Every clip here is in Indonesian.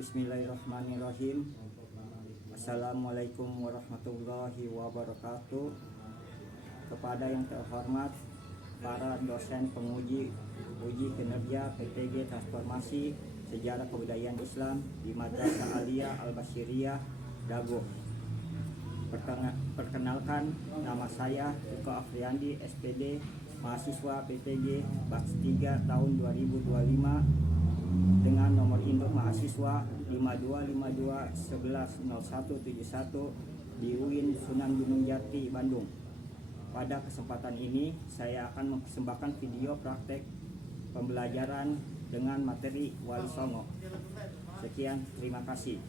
Bismillahirrahmanirrahim. Assalamualaikum warahmatullahi wabarakatuh. Kepada yang terhormat para dosen penguji uji kinerja PTG Transformasi Sejarah Kebudayaan Islam di Madrasah Aliyah Al-Basyiriyah Dago. Perkenalkan, nama saya Eko Afriandi, SPD, mahasiswa PTG Batch 3 tahun 2025 dengan nomor induk mahasiswa 5252110171 di UIN Sunan Gunung Jati, Bandung. Pada kesempatan ini saya akan mempersembahkan video praktek pembelajaran dengan materi Wali Songo. Sekian, terima kasih.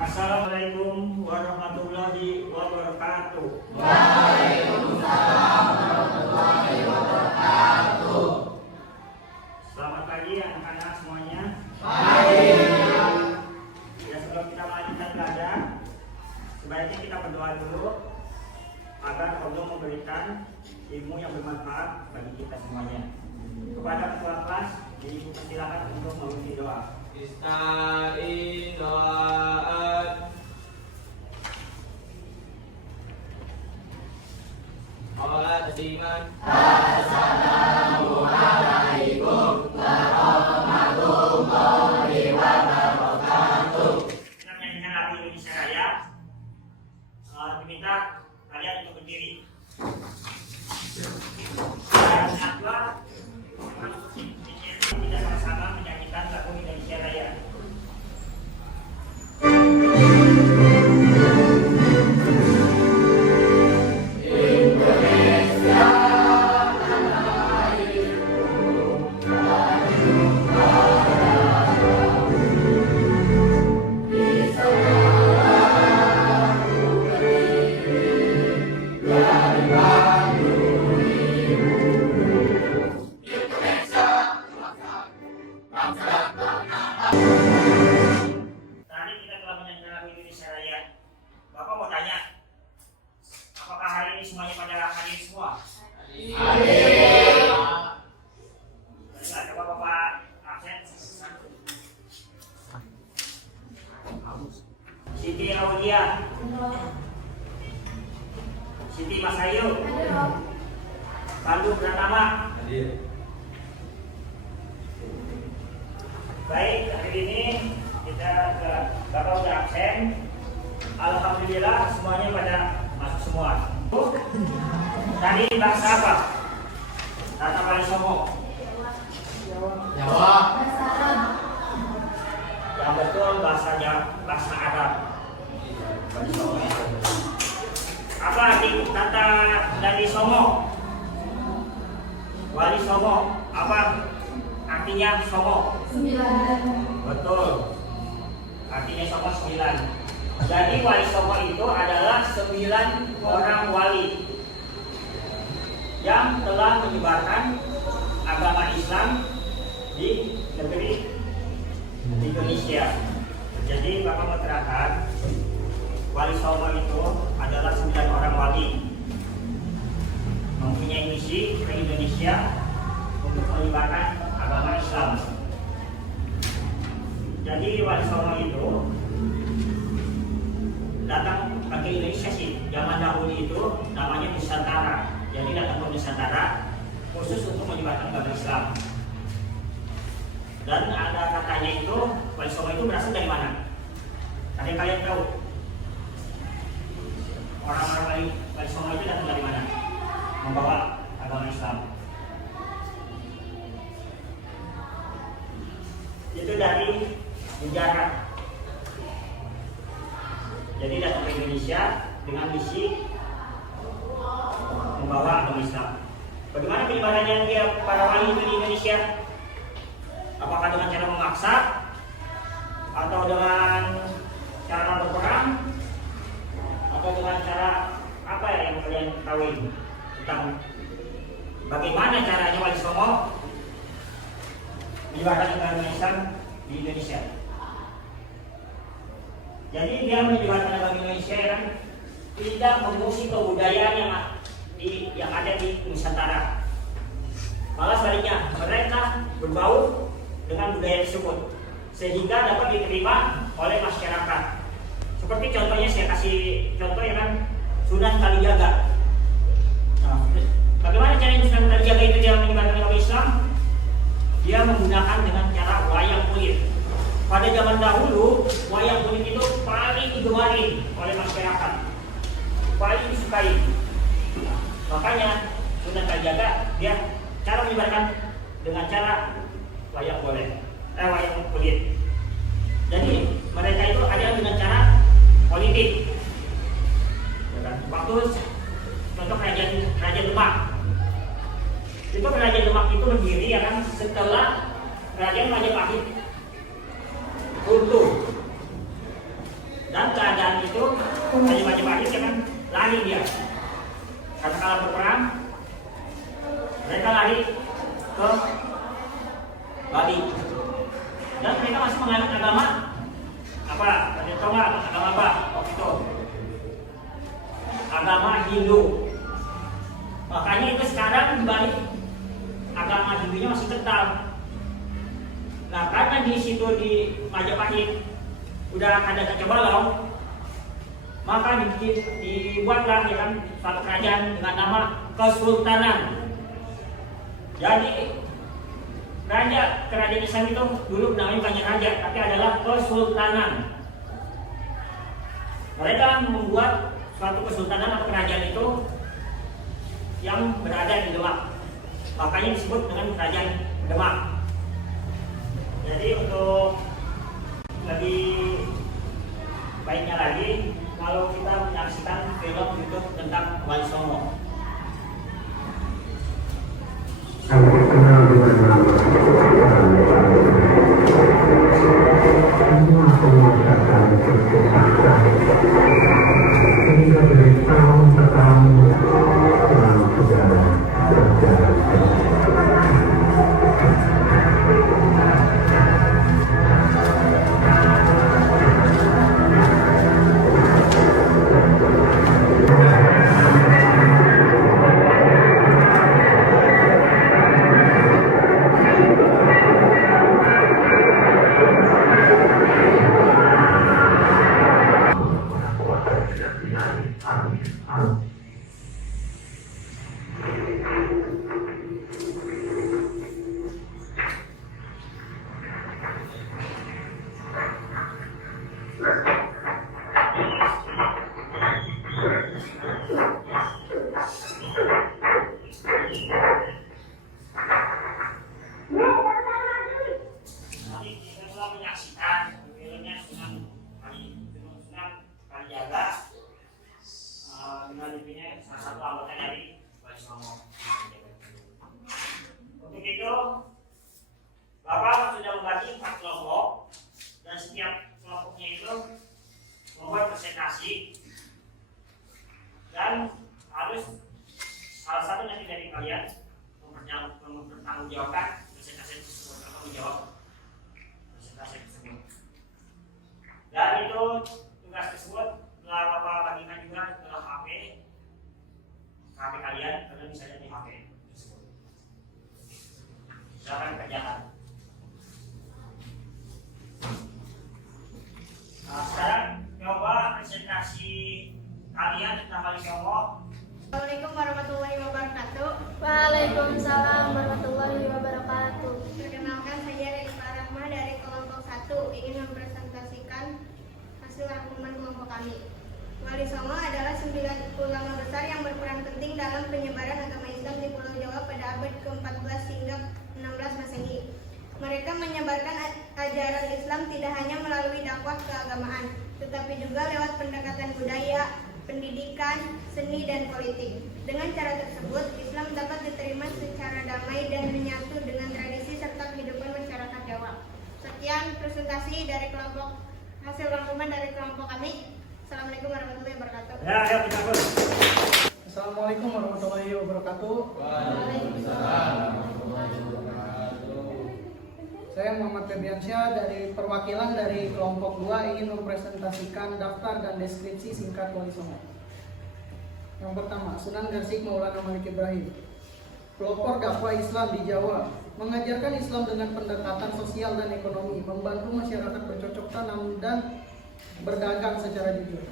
Assalamualaikum warahmatullahi wabarakatuh. Waalaikumsalam warahmatullahi wabarakatuh. Selamat pagi anak-anak semuanya. Baik. Ya, sebelum kita melanjutkan belajar, sebaiknya kita berdoa dulu agar Allah memberikan ilmu yang bermanfaat bagi kita semuanya. Kepada ketua kelas, dipersilakan untuk memimpin doa. Ista'in doaan. Qala tasliman. Assalamualaikum warahmatullahi wabarakatuh. Kita menyanyikan lagu Indonesia Raya. Diminta kalian untuk berdiri. Dan Najwa tidak sama-sama menyanyikan lagu Indonesia Raya. Bapak mau tanya, apakah hari ini semuanya pada hadir semua? Hadir. Coba Bapak absen. Siti Aulia, Siti Masayu, Pandu Pratama. Hadir. Baik, hari ini kita Bapak udah absen. Alhamdulillah semuanya pada masuk semua. Tadi bahasa apa? Kata Wali Songo. Jawa. Yang betul bahasa Arab. Wali Songo itu. Apa arti kata dari Songo? Wali Songo. Apa artinya Songo? 9. Betul. Artinya Songo 9. Jadi Wali Songo itu adalah 9 orang wali yang telah menyebarkan agama Islam di negeri Indonesia. Jadi Bapak mau terangkan, Wali Songo itu adalah 9 orang wali mempunyai misi ke Indonesia untuk menyebarkan agama Islam. Jadi Wali Songo itu datang ke Indonesia sih, zaman dahulu itu namanya Nusantara. Jadi datang ke Nusantara khusus untuk menyebarkan agama Islam. Dan ada katanya itu Wali Songo itu berasal dari mana? Ada yang kalian tahu? Orang-orang Wali Songo itu datang dari mana? Membawa agama Islam. Itu dari Gujarat. Jadi datang ke Indonesia dengan misi membawa agama Islam. Bagaimana penyebarannya dia para wali itu di Indonesia? Apakah dengan cara memaksa atau dengan cara berperang atau dengan cara apa ya yang kalian ketahui tentang bagaimana caranya Wali Songo menyebarkan agama Islam di Indonesia. Jadi dia menyebarkan agama Indonesia kan tidak mengusik kebudayaan yang ada di Nusantara. Malah sebaliknya, mereka berbau dengan budaya tersebut sehingga dapat diterima oleh masyarakat. Seperti contohnya saya kasih contoh ya kan, Sunan Kalijaga. Nah, bagaimana caranya Sunan Kalijaga itu dia menyebarkan agama Islam? Dia menggunakan dengan cara wayang kulit. Pada zaman dahulu, wayang kulit itu paling digemari oleh masyarakat, paling disukai. Makanya Sunan Kalijaga dia cara menyebarkan dengan cara wayang kulit. Jadi mereka itu ada yang dengan cara politik. Waktu contoh kerajaan Demak, itu kerajaan Demak itu berdiri ya kan setelah kerajaan Majapahit runtuh, dan keadaan itu kerajaan Majapahit ya kan lari dia karena kalah berperang. Mereka lari ke Bali dan mereka masih menganut agama apa? Kalian tahu nggak agama apa waktu itu? Agama Hindu. Makanya itu sekarang di Bali agama Hindunya masih kental. Nah karena di situ di Majapahit udah ada kacau balau, maka dibuatlah ya kan suatu kerajaan dengan nama Kesultanan. Jadi kerajaan Islam itu dulu namanya bukannya raja, tapi adalah Kesultanan. Mereka membuat suatu kesultanan atau kerajaan itu yang berada di Demak, makanya disebut dengan kerajaan Demak. Jadi untuk lebih baiknya lagi, kalau kita menyaksikan film YouTube tentang Wali Songo. Untuk itu, Bapak sudah membagi 4 kelompok dan setiap kelompoknya itu membuat presentasi dan harus salah satu nanti dari kalian mempertanggungjawabkan presentasi tersebut atau menjawab presentasi tersebut. Dan itu tugas tersebut telah Bapak bagikan juga ke HP kalian, karena bisa jadi HP tersebut. Silakan kerjakan. Nah, sekarang coba presentasi kalian tentang Wali Songo. Assalamualaikum warahmatullahi wabarakatuh. Waalaikumsalam warahmatullahi wabarakatuh. Perkenalkan, saya Rika Rahma dari kelompok 1 ingin mempresentasikan hasil rangkuman kelompok kami. Wali Songo adalah 9 ulama besar yang berperan penting dalam penyebaran agama Islam di Pulau Jawa pada abad ke-14 hingga 16 Masehi. Mereka menyebarkan ajaran Islam tidak hanya melalui dakwah keagamaan, tetapi juga lewat pendekatan budaya, pendidikan, seni, dan politik. Dengan cara tersebut, Islam dapat diterima secara damai dan menyatu dengan tradisi serta kehidupan masyarakat Jawa. Sekian presentasi dari hasil rangkuman dari kelompok kami. Assalamualaikum warahmatullahi wabarakatuh. Ya, kita Assalamualaikum warahmatullahi wabarakatuh. Saya Muhammad Febriansyah dari perwakilan dari kelompok 2 ingin mempresentasikan daftar dan deskripsi singkat Wali Songo. Yang pertama, Sunan Gresik Maulana Malik Ibrahim. Pelopor dakwah Islam di Jawa, mengajarkan Islam dengan pendekatan sosial dan ekonomi, membantu masyarakat bercocok tanam dan berdagang secara jujur.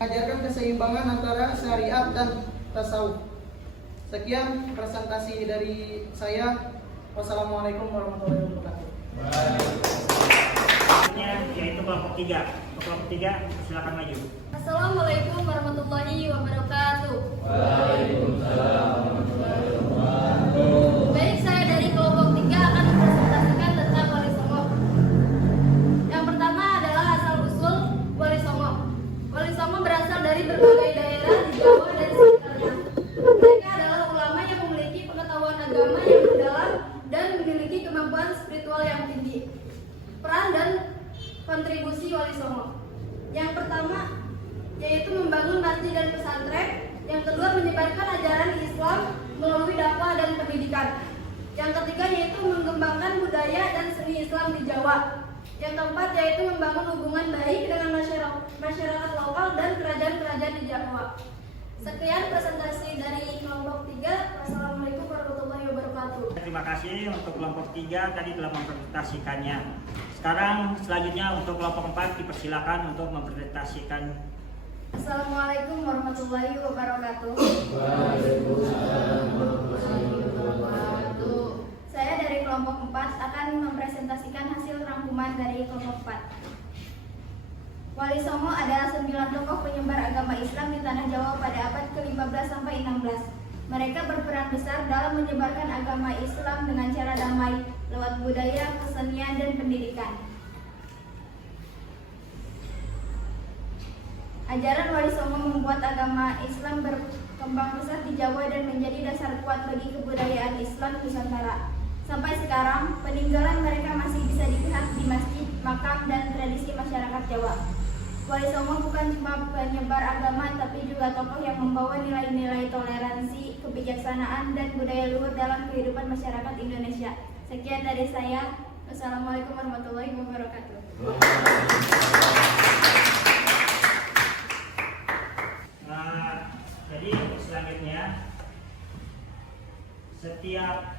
Mengajarkan keseimbangan antara syariat dan tasawuf. Sekian presentasi dari saya. Wassalamualaikum warahmatullahi wabarakatuh. Yaitu kelompok 3. Kelompok 3 silakan maju. Assalamualaikum warahmatullahi wabarakatuh. Baik, saya dari kelompok 3 akan mempresentasikan tentang Wali Songo. Yang pertama adalah asal-usul Wali Songo. Wali Songo berasal dari berbagai daerah di Jawa dan sekitarnya. Mereka adalah ulama yang memiliki pengetahuan agama yang mendalam dan memiliki kemampuan spiritual yang tinggi. Peran dan kontribusi Wali Songo. Yang pertama yaitu membangun masjid dan pesantren. Yang kedua menyebarkan ajaran Islam melalui dakwah dan pendidikan. Yang ketiga yaitu mengembangkan budaya dan seni Islam di Jawa. Yang keempat yaitu membangun hubungan baik dengan masyarakat lokal dan kerajaan-kerajaan di Jawa. Sekian presentasi dari kelompok 3. Wassalamualaikum warahmatullahi wabarakatuh. Terima kasih untuk kelompok 3 tadi telah mempresentasikannya. Sekarang selanjutnya untuk kelompok 4 dipersilakan untuk mempresentasikan. Assalamualaikum warahmatullahi wabarakatuh. Saya dari kelompok 4 akan mempresentasikan hasil rangkuman dari kelompok 4. Wali Songo adalah 9 tokoh penyebar agama Islam di tanah Jawa pada abad ke-15 sampai 16. Mereka berperan besar dalam menyebarkan agama Islam dengan cara damai lewat budaya, kesenian, dan pendidikan. Ajaran Wali Songo membuat agama Islam berkembang pesat di Jawa dan menjadi dasar kuat bagi kebudayaan Islam Nusantara. Sampai sekarang, peninggalan mereka masih bisa dilihat di masjid, makam, dan tradisi masyarakat Jawa. Wali Songo bukan cuma penyebar agama, tapi juga tokoh yang membawa nilai-nilai toleransi, kebijaksanaan, dan budaya luhur dalam kehidupan masyarakat Indonesia. Sekian dari saya. Wassalamualaikum warahmatullahi wabarakatuh. Jadi selanjutnya setiap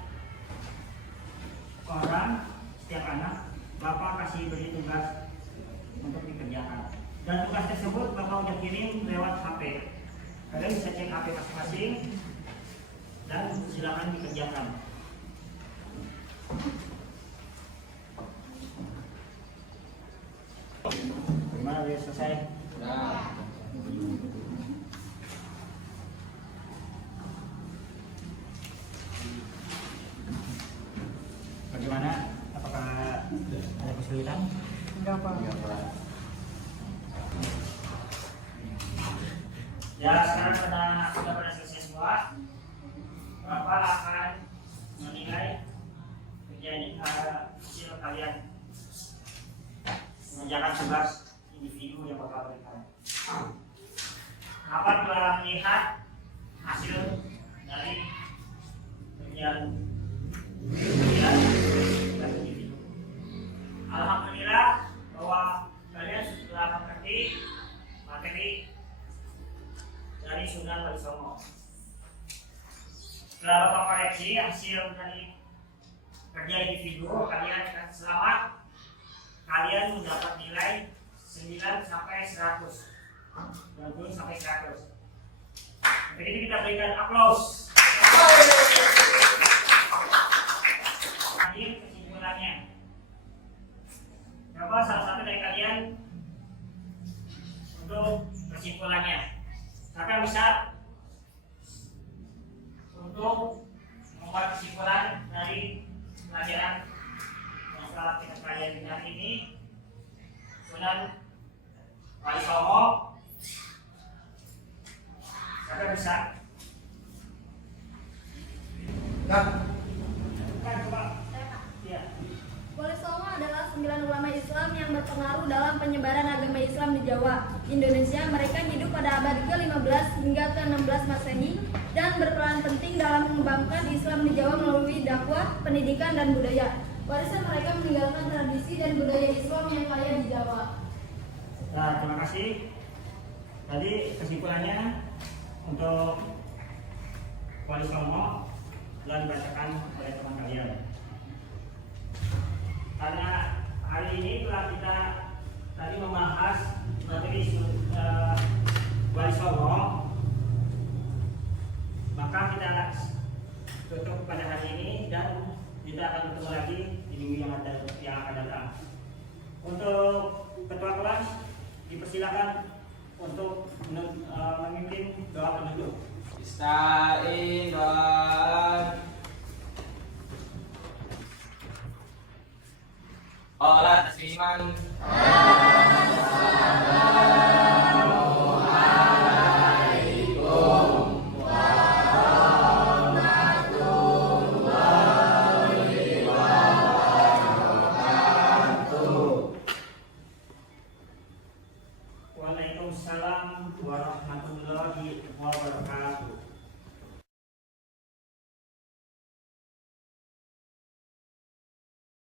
anak Bapak kasih beri tugas untuk dikerjakan. Dan tugas tersebut Bapak udah kirim lewat HP. Kalian bisa cek HP masing-masing dan silakan dikerjakan. Gimana, udah selesai? Bagaimana? Apakah ada kesulitan? Enggak, Pak. Ya, sekarang sudah pada selesai semua. Bapak akan menilai hasil kalian mengerjakan tugas individu yang Bapak berikan. Bapak telah melihat hasil dari kerjaan dan individu. Alhamdulillah bahwa kalian sudah mengerti materi dari Sunan Wali Songo. Setelah Bapak koreksi hasil dari kerja individu, kalian akan selamat. Kalian mendapat nilai 9 sampai 100. 90 sampai 100. Jadi kita berikan aplaus. Hadir kesimpulannya. Coba salah satu dari kalian untuk kesimpulannya. Siapa bisa untuk membuat kesimpulan dari pelajaran yang telah kita pelajari hari ini, Sunan Wali Songo? Siapa bisa? Wali Songo adalah 9 ulama Islam Islam yang berpengaruh dalam penyebaran agama Islam di Jawa, Indonesia. Mereka hidup pada abad ke-15 hingga ke-16 Masehi dan berperan penting dalam mengembangkan Islam di Jawa melalui dakwah, pendidikan, dan budaya. Warisan mereka meninggalkan tradisi dan budaya Islam yang kaya di Jawa. Nah, terima kasih. Tadi kesimpulannya untuk Wali Songo telah dibacakan oleh teman kalian. Karena hari ini telah kita tadi membahas materi Wali Songo, maka kita tutup pada hari ini dan kita akan bertemu lagi di minggu yang akan datang. Untuk ketua kelas dipersilakan untuk memimpin doa penutup. Istain doa. Olah tasliman. Waalaikumsalam warahmatullahi wabarakatuh.